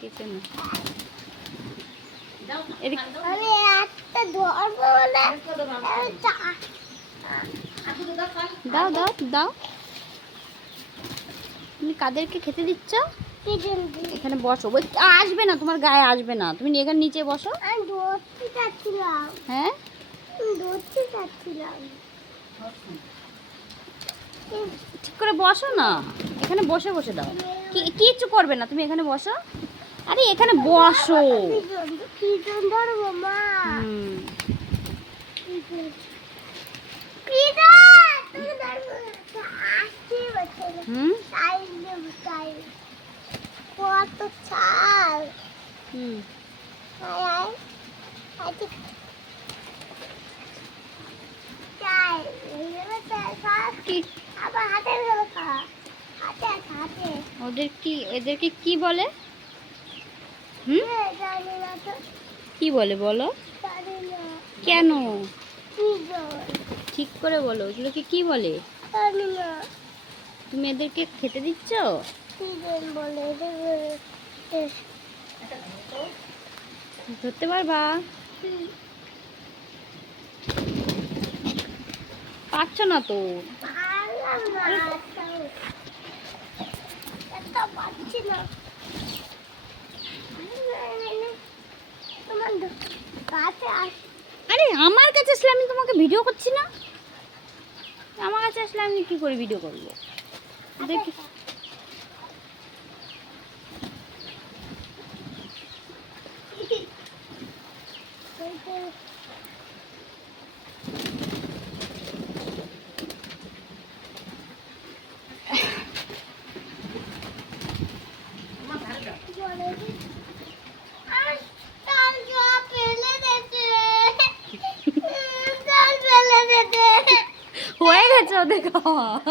টিপে না আমি একটা ধরবো বলে দাও দাও দাও। তুমি কাদেরকে খেতে দিচ্ছ? এখানে বসো। আসবে না তোমার গায়ে আসবে না। তুমি এখানে নিচে বসো। হ্যাঁ? ঠিক করে বসো না। এখানে বসে বসে দাও। কিচ্ছু করবে না। তুমি এখানে বসো। আরে এখানে বসো। কত চাল হুম। আয় আয় ওদের কি এদেরকে কি বলে? কি বলে বলো? কেন? ঠিক করে বলো, ওগুলোকে কি বলে? তুমি এদেরকে খেতে দিচ্ছ? ধরতে পারবা? পারছ না তো? না তোমার কাছে আস আরে আমার কাছে আসলে আমি তোমাকে ভিডিও করছি না? আমার কাছে আসলে আমি কি করে ভিডিও করব? দেখি। চাল 下那个号。